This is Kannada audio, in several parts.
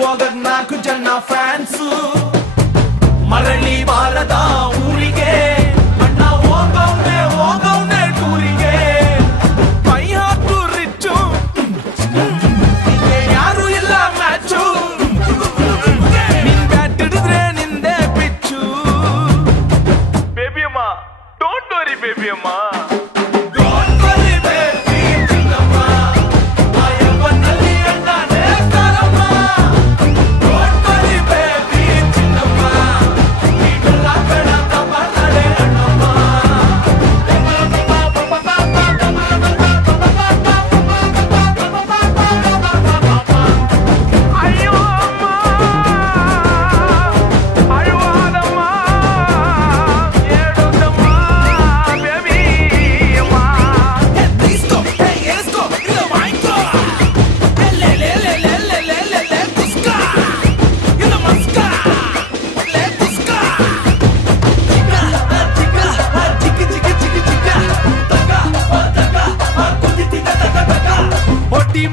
ಹೋಗದ್ 4 ಜನ ಫ್ಯಾನ್ಸು ಮರಳಿ ಬಾರದ ಊರಿಗೆ ಅಣ್ಣ ಹೋಗವ್ನೆ ಟೂರಿಗೆ ಮೈ ಹಾಕು ರಿಚ್ಚು ಯಾರು ಇಲ್ಲ ಮ್ಯಾಚು ನಿನ್ ಬ್ಯಾಟ್ ಹಿಡಿದ್ರೆ ನಿಂದೆ ಪಿಚ್ಚು ಬೇಬಿ ಅಮ್ಮ ಡೋಂಟ್ ವರಿ ಬೇಬಿ ಅಮ್ಮ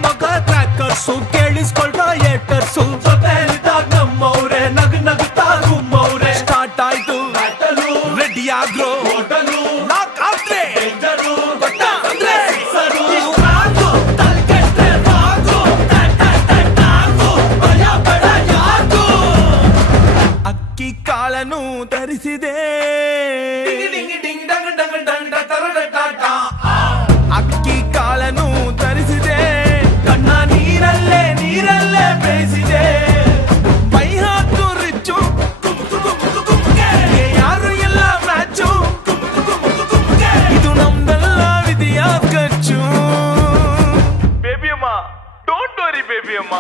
ಮಗ ಟ್ರ್ಯಾಕರ್ಸು ಕೇಳಿಸ್ಕೊಳ್ತಾ ಏಟರ್ಸು ನಮ್ಮವ್ರೆ ನಗ್ತಾ ಗುಮ್ಮವ್ರೆ ಸ್ಟಾರ್ಟ್ ಆಯ್ತು ರೆಡಿ ಆಗ್ರೋ ಅಕ್ಕಿ ಕಾಳನು ತರಿಸಿದೆ ಅಕ್ಕಿ ಕಾಳನು ತರಿಸಿದೆ ಕಣ್ಣ ನೀರಲ್ಲೇ ಬೇಯಿಸಿದೆ ಮೈ ಹಾಕು ರಿಚ್ಚು ಯಾರು ಎಲ್ಲ ಮ್ಯಾಚು ಇದು ನಮ್ದೆಲ್ಲ ವಿಧಿಯ ಖರ್ಚು ಬೇಬಿ ಅಮ್ಮ ಡೋಂಟ್ ವರಿ ಬೇಬಿ ಅಮ್ಮ